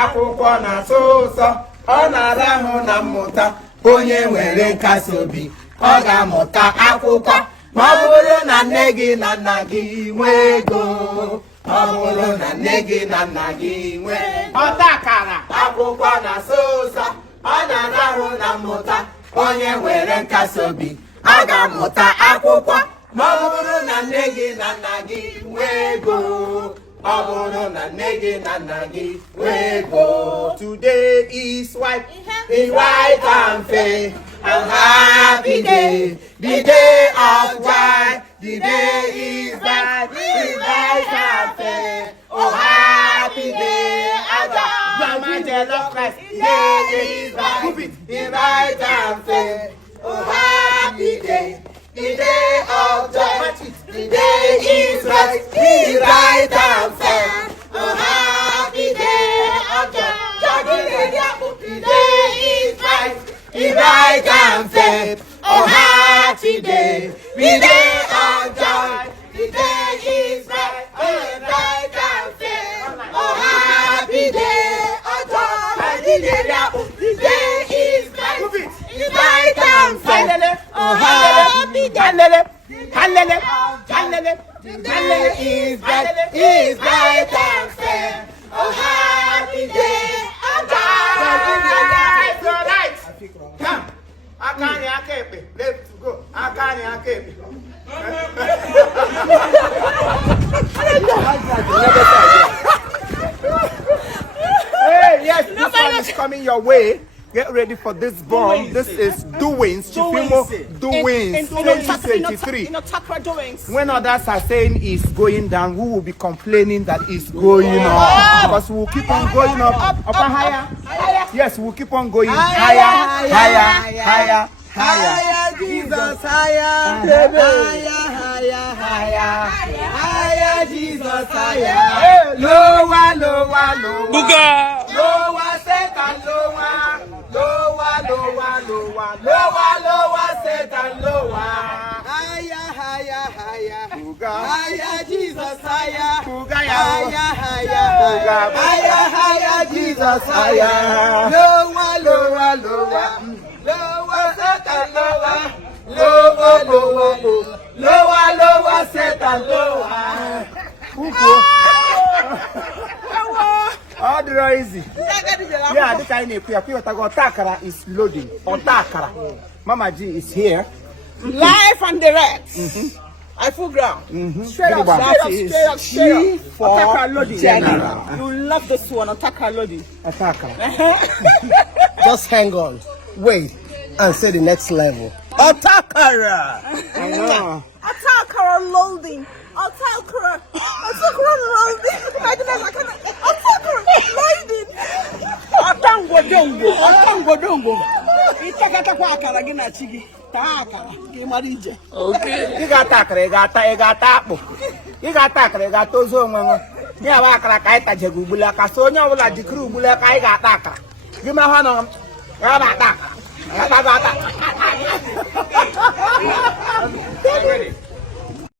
Akwụkwọ na-asụ ụsọ, ọ na-arahụ na mmụta. Onye nwere nkasi obi, ọ ga-amụta akwụkwọ. Ma ọ bụrụ na nne gị na nna gị nwee ego, ọ bụrụ na nne gị na nna gị nwee ọtakara. Akwụkwọ na-asụ ụsọ, ọ na-arahụ na mmụta. Onye nwere nkasi obi, ọ ga-amụta akwụkwọ. Ma ọ bụrụ na nne gị na nna gị nwee ego, ọ bụrụ na nne gị na nna gị nwee ego. Today is white, is white and fair, and happy day, the day of joy. The day is bright, is bright and fair. Oh, happy day, Mama Jello Christ. The day is bright, is bright and fair. Oh, happy day, the day of joy. The day is bright, is bright and fair. Oh, happy day of joy. The day is bright, is bright and fair. Oh, happy day, the day of joy. The day is bright, is bright and fair. Oh, happy day of joy. The day is bright, is bright and fair. Oh, happy day. The day is bright, is bright and fair. Oh, happy day of joy. Right. Come. Akani akepe. Let's go. Akani akepe. Hey, yes, this one is coming your way. Get ready for this bomb. This is doings. Chifimo doings. 2023. When others are saying it's going down, we will be complaining that it's going up. Because we will keep on going up higher. Yes, we will keep on going higher, higher. Higher, Jesus, higher, higher, Jesus, higher. Lower, lower, Satan, lower, Satan, lower. Higher, Jesus, higher, higher, Jesus, higher. Lower, Satan, lower, Satan, lower. All the easy. Yeah, the kind of OTA-AKARA is loading. OTA-AKARA. Mama G is here. Live and direct. I full ground. Straight up. OTA-AKARA loading. You love this one, OTA-AKARA loading. OTA-AKARA. Just hang on, wait, and say the next level. OTA-AKARA. I know. OTA-AKARA loading. OTA-AKARA loading. OTA-AKARA loading. Otangodongo. Itakata akara gị na chi gị. Taa akara gị mara ije. Okay. Ị ga-ata akara, ị ga-ata akpụ. Ị ga-ata akara, ị ga-ata ozu onwe nwe. Ya bụ akara ka anyị tajego ugbule aka. So onye ọbụla jikere ugbule aka anyị ga-ata akara. Gị ma hụ na ya bụ ata akara.